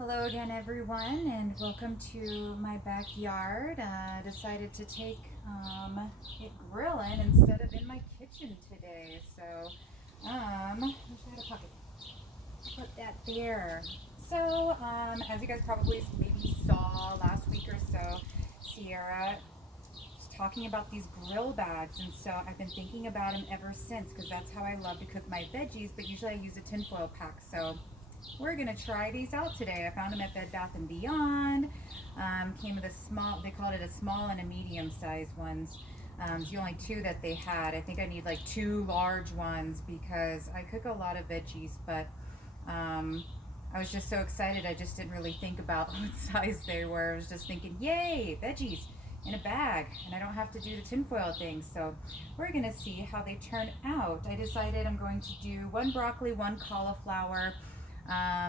Hello again, everyone, and welcome to my backyard. Decided to take it grilling instead of in my kitchen today. So, wish I had a pocket. Put that there. So, as you guys probably maybe saw last week or so, Sierra was talking about these grill bags, and so I've been thinking about them ever since because that's how I love to cook my veggies. But usually I use a tinfoil pack. So we're gonna try these out today. I found them at Bed Bath & Beyond. Came with a small, they called it a small and a medium sized ones. It's the only two that they had. I think I need like two large ones because I cook a lot of veggies, but I was just so excited. I just didn't really think about what size they were. I was just thinking, yay, veggies in a bag, and I don't have to do the tinfoil thing. So we're gonna see how they turn out. I decided I'm going to do one broccoli, one cauliflower. I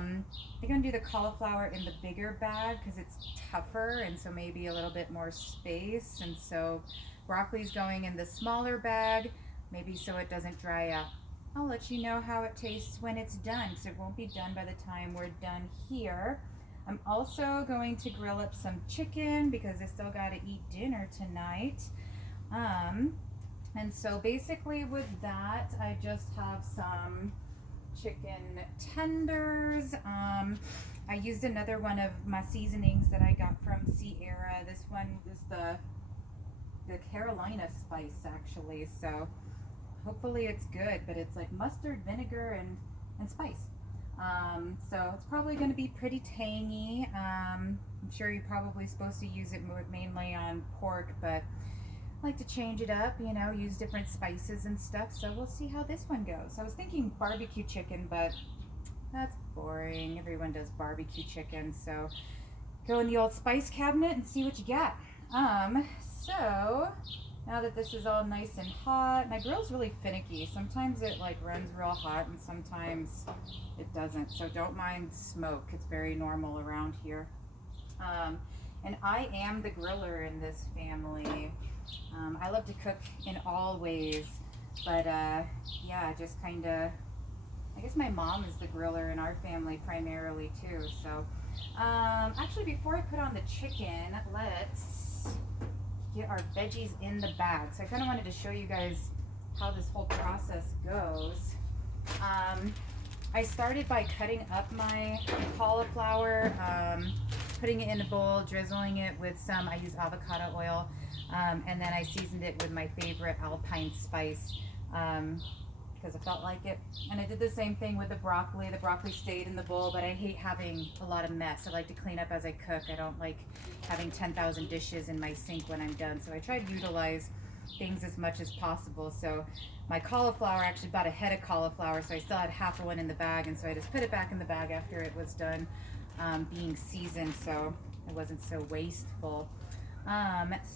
think I'm gonna do the cauliflower in the bigger bag because it's tougher and so maybe a little bit more space. And so broccoli's going in the smaller bag, maybe so it doesn't dry out. I'll let you know how it tastes when it's done because it won't be done by the time we're done here. I'm also going to grill up some chicken because I still got to eat dinner tonight. And so basically with that, I just have some chicken tenders. I used another one of my seasonings that I got from Sierra. This one is the Carolina spice actually. So hopefully it's good, but it's like mustard, vinegar, and spice. So it's probably going to be pretty tangy. I'm sure you're probably supposed to use it mainly on pork, but I like to change it up, use different spices and stuff. So we'll see how this one goes. I was thinking barbecue chicken, but that's boring. Everyone does barbecue chicken. So go in the old spice cabinet and see what you got. So now that this is all nice and hot, my grill's really finicky. Sometimes it like runs real hot and sometimes it doesn't. So don't mind smoke. It's very normal around here. And I am the griller in this family. I love to cook in all ways, but yeah, just kind of, I guess my mom is the griller in our family primarily too. So actually before I put on the chicken, let's get our veggies in the bag. So I kind of wanted to show you guys how this whole process goes. I started by cutting up my cauliflower, putting it in a bowl, drizzling it with some, I use avocado oil, and then I seasoned it with my favorite Alpine spice because I felt like it. And I did the same thing with the broccoli. The broccoli stayed in the bowl, but I hate having a lot of mess. I like to clean up as I cook. I don't like having 10,000 dishes in my sink when I'm done. So I try to utilize things as much as possible. So my cauliflower, actually bought a head of cauliflower, so I still had half of one in the bag, and so I just put it back in the bag after it was done being seasoned, so it wasn't so wasteful.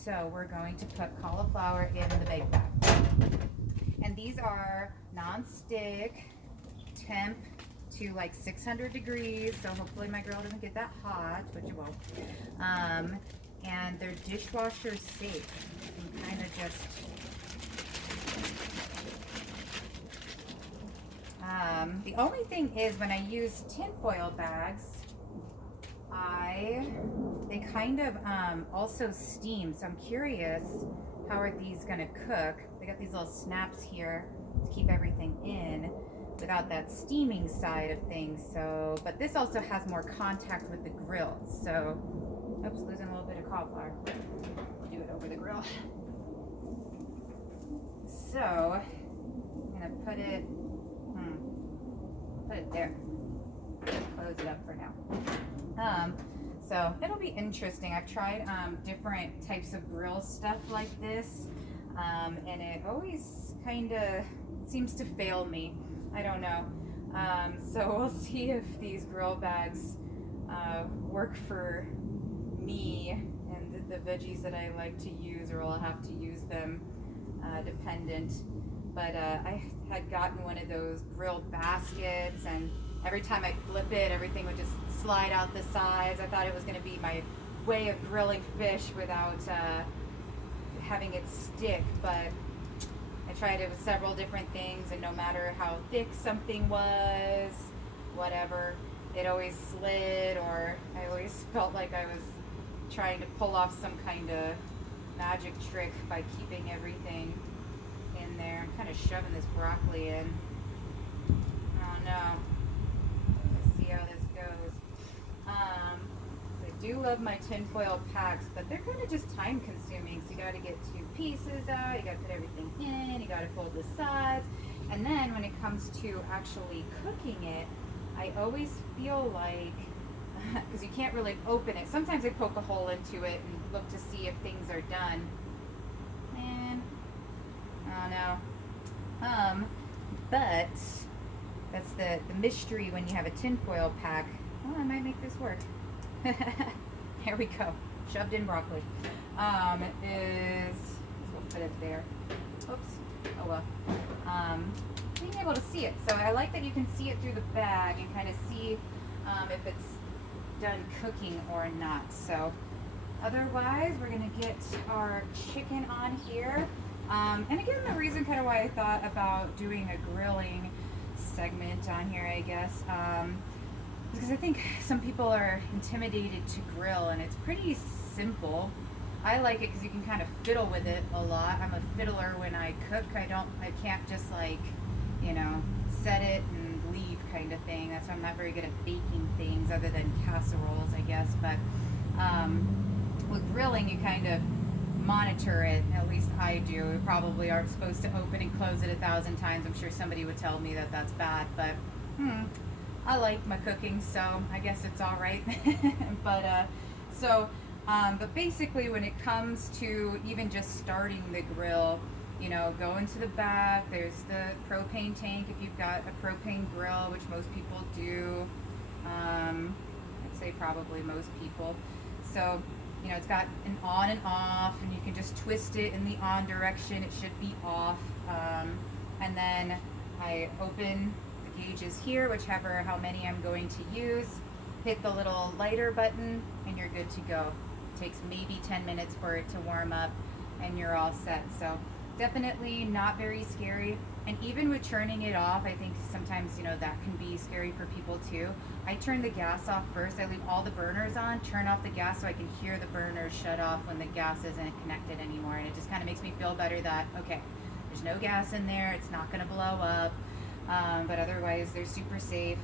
So we're going to put cauliflower in the bake bag. And these are non-stick, temp to like 600 degrees, so hopefully my grill doesn't get that hot, which it won't. And they're dishwasher safe. You can kind of just the only thing is when I use tinfoil bags, they kind of also steam. So I'm curious, how are these gonna cook? They got these little snaps here to keep everything in without that steaming side of things. So, but this also has more contact with the grill. So, oops, losing a little bit of cauliflower. We'll do it over the grill. So, I'm gonna put it there. Close it up for now. So it'll be interesting. I've tried different types of grill stuff like this, and it always kind of seems to fail me. I don't know. So we'll see if these grill bags work for me and the veggies that I like to use, or I'll have to use them dependent. But I had gotten one of those grilled baskets, and every time I flip it, everything would just slide out the sides. I thought it was going to be my way of grilling fish without having it stick, but I tried it with several different things, and no matter how thick something was, whatever, it always slid or always felt like I was trying to pull off some kind of magic trick by keeping everything in there. I'm kind of shoving this broccoli in. Oh no. Let's see how this goes. So I do love my tinfoil packs, but they're kind of just time consuming. So you got to get 2 pieces out, you got to put everything in, you got to fold the sides. And then when it comes to actually cooking it, I always feel like, because you can't really open it. Sometimes I poke a hole into it and look to see if things are done. And, oh no. But that's the mystery when you have a tinfoil pack. Oh, I might make this work. Here we go. Shoved in broccoli. We'll put it there. Oops. Oh well. Being able to see it. So I like that you can see it through the bag and kind of see if it's done cooking or not. So otherwise, we're gonna get our chicken on here. And again, the reason kind of why I thought about doing a grilling segment on here, I guess, because I think some people are intimidated to grill, and it's pretty simple. I like it because you can kind of fiddle with it a lot. I'm a fiddler when I cook. I can't just like, set it and leave kind of thing. That's why I'm not very good at baking things other than casseroles, I guess. But with grilling, you kind of monitor it. At least I do. We probably aren't supposed to open and close it 1,000 times. I'm sure somebody would tell me that that's bad, but I like my cooking, so I guess it's all right. But basically, when it comes to even just starting the grill, go into the back. There's the propane tank if you've got a propane grill, which most people do. I'd say probably most people. So, it's got an on and off, and you can just twist it in the on direction. It should be off. And then I open the gauges here, whichever how many I'm going to use. Hit the little lighter button, and you're good to go. It takes maybe 10 minutes for it to warm up, and you're all set. So definitely not very scary. And even with turning it off, I think sometimes, that can be scary for people too. I turn the gas off first. I leave all the burners on, turn off the gas so I can hear the burners shut off when the gas isn't connected anymore. And it just kind of makes me feel better that, okay, there's no gas in there. It's not going to blow up. But otherwise, they're super safe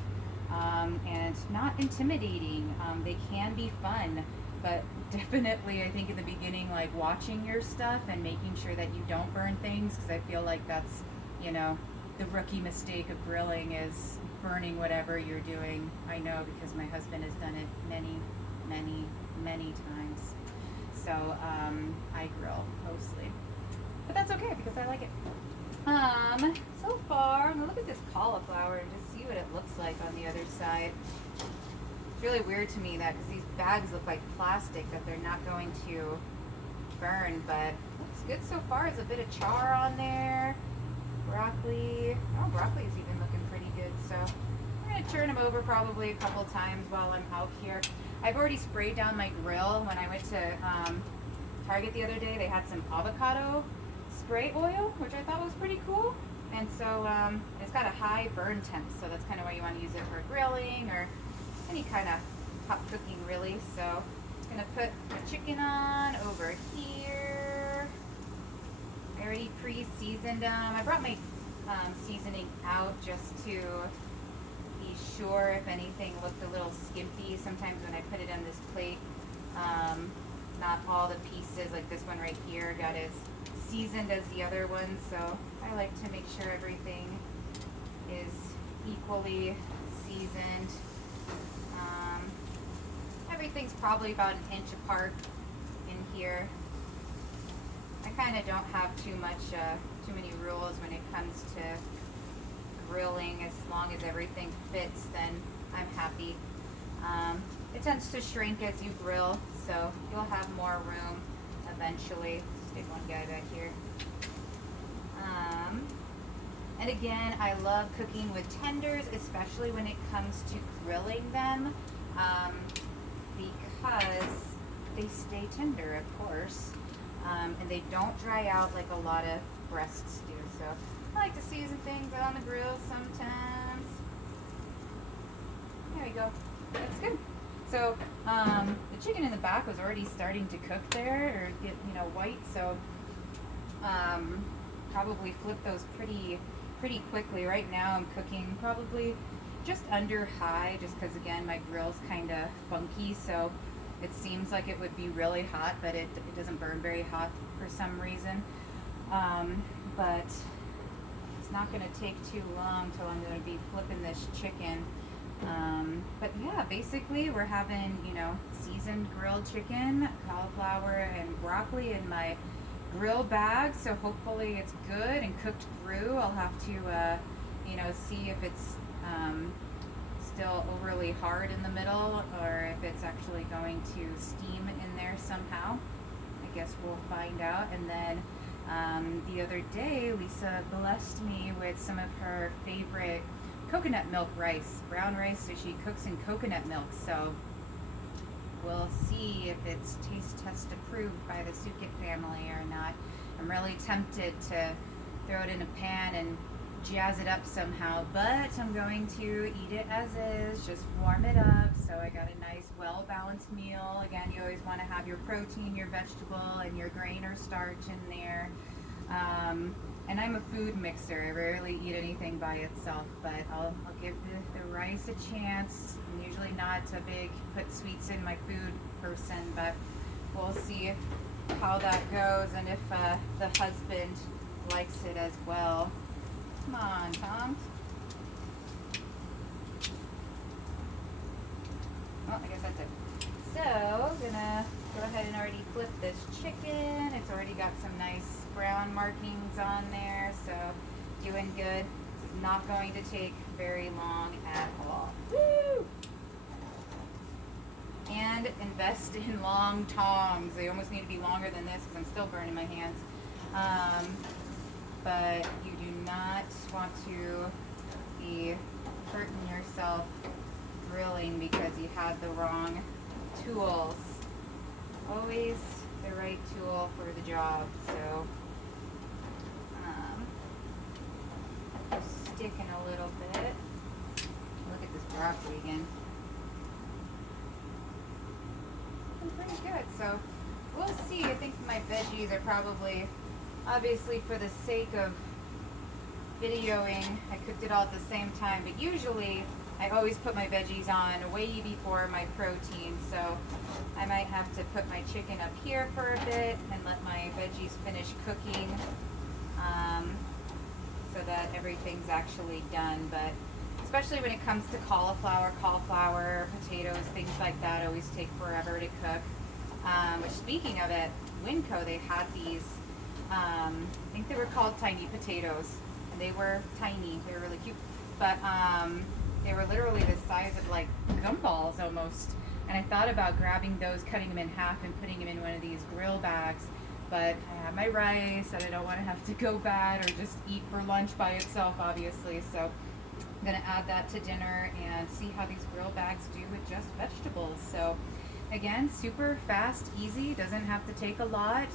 and not intimidating. They can be fun. But definitely, I think in the beginning, like watching your stuff and making sure that you don't burn things, because I feel like that's, the rookie mistake of grilling is burning whatever you're doing. I know because my husband has done it many, many, many times. So I grill mostly. But that's okay because I like it. So far, I'm going to look at this cauliflower and just see what it looks like on the other side. It's really weird to me that because these bags look like plastic that they're not going to burn, but looks good so far. There's a bit of char on there. Broccoli. Oh, broccoli is even looking pretty good. So I'm going to turn them over probably a couple times while I'm out here. I've already sprayed down my grill. When I went to Target the other day, they had some avocado spray oil, which I thought was pretty cool. And so it's got a high burn temp, so that's kind of why you want to use it for grilling or any kind of hot cooking really. So I'm going to put the chicken on over here. I already pre-seasoned them. I brought my seasoning out just to be sure if anything looked a little skimpy. Sometimes when I put it on this plate, not all the pieces, like this one right here, got as seasoned as the other one. So I like to make sure everything is equally seasoned. Everything's probably about 1 inch apart in here. I kind of don't have too many rules when it comes to grilling. As long as everything fits, then I'm happy. It tends to shrink as you grill, so you'll have more room eventually. Stick one guy back here. And again, I love cooking with tenders, especially when it comes to grilling them, because they stay tender, of course. And they don't dry out like a lot of breasts do. So I like to season things on the grill sometimes. There we go. That's good. So the chicken in the back was already starting to cook there, or get white. So probably flip those pretty quickly. Right now I'm cooking probably just under high, just because again my grill's kind of funky, so it seems like it would be really hot, but it doesn't burn very hot for some reason. But it's not going to take too long till I'm going to be flipping this chicken. But yeah, basically we're having, seasoned grilled chicken, cauliflower, and broccoli in my grill bag. So hopefully it's good and cooked through. I'll have to, see if it's still overly hard in the middle or if it's actually going to steam in there somehow. I guess we'll find out. And then the other day, Lisa blessed me with some of her favorite coconut milk rice, brown rice, so she cooks in coconut milk. So we'll see if it's taste test approved by the Sukit family or not. I'm really tempted to throw it in a pan and jazz it up somehow, but I'm going to eat it as is, just warm it up. So I got a nice well-balanced meal. Again, you always want to have your protein, your vegetable, and your grain or starch in there. And I'm a food mixer. I rarely eat anything by itself, but I'll give the rice a chance. I'm usually not a big put sweets in my food person, but we'll see how that goes and if the husband likes it as well. Come on, Tom. Oh, I guess that's it. So, gonna go ahead and already flip this chicken. It's already got some nice brown markings on there, so doing good. This is not going to take very long at all. Woo! And invest in long tongs. They almost need to be longer than this because I'm still burning my hands. But you do not want to be hurting yourself grilling because you had the wrong tools. Always the right tool for the job. So just sticking a little bit. Look at this broccoli again. Pretty good. So we'll see. I think my veggies are probably, obviously for the sake of videoing, I cooked it all at the same time, but usually I always put my veggies on way before my protein, so I might have to put my chicken up here for a bit and let my veggies finish cooking so that everything's actually done. But especially when it comes to cauliflower, potatoes, things like that always take forever to cook. Which, speaking of it, Winco, they had these, I think they were called tiny potatoes, and they were tiny, they were really cute, but they were literally the size of like gumballs almost. And I thought about grabbing those, cutting them in half, and putting them in one of these grill bags. But I have my rice, and I don't want to have to go bad or just eat for lunch by itself, obviously. So I'm going to add that to dinner and see how these grill bags do with just vegetables. So again, super fast, easy, doesn't have to take a lot,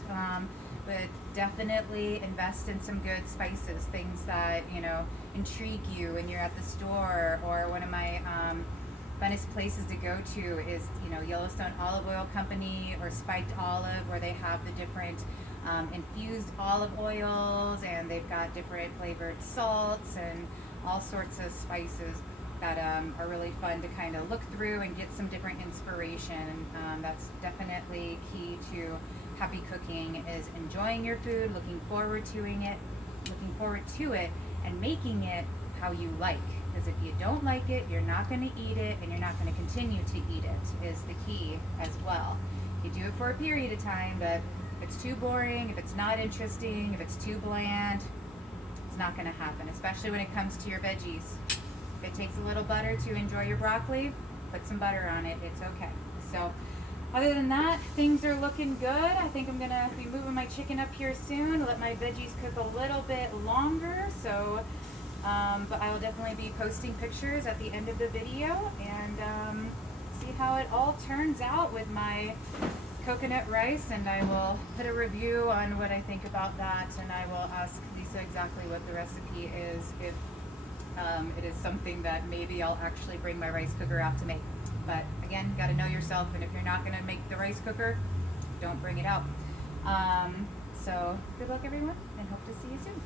but definitely invest in some good spices, things that, intrigue you when you're at the store. Or one of my funnest places to go to is, Yellowstone Olive Oil Company or Spiked Olive, where they have the different infused olive oils, and they've got different flavored salts and all sorts of spices that are really fun to kind of look through and get some different inspiration. That's definitely key to happy cooking, is enjoying your food, looking forward to it, and making it how you like. Because if you don't like it, you're not going to eat it, and you're not going to continue to eat it, is the key as well. You do it for a period of time, but if it's too boring, if it's not interesting, if it's too bland, it's not going to happen, especially when it comes to your veggies. If it takes a little butter to enjoy your broccoli, put some butter on it. It's okay. So other than that, things are looking good. I think I'm going to be moving my chicken up here soon, let my veggies cook a little bit longer. So, but I will definitely be posting pictures at the end of the video and see how it all turns out with my coconut rice, and I will put a review on what I think about that, and I will ask Lisa exactly what the recipe is, if it is something that maybe I'll actually bring my rice cooker out to make. But again, got to know yourself, and if you're not going to make the rice cooker, don't bring it out. So good luck, everyone, and hope to see you soon.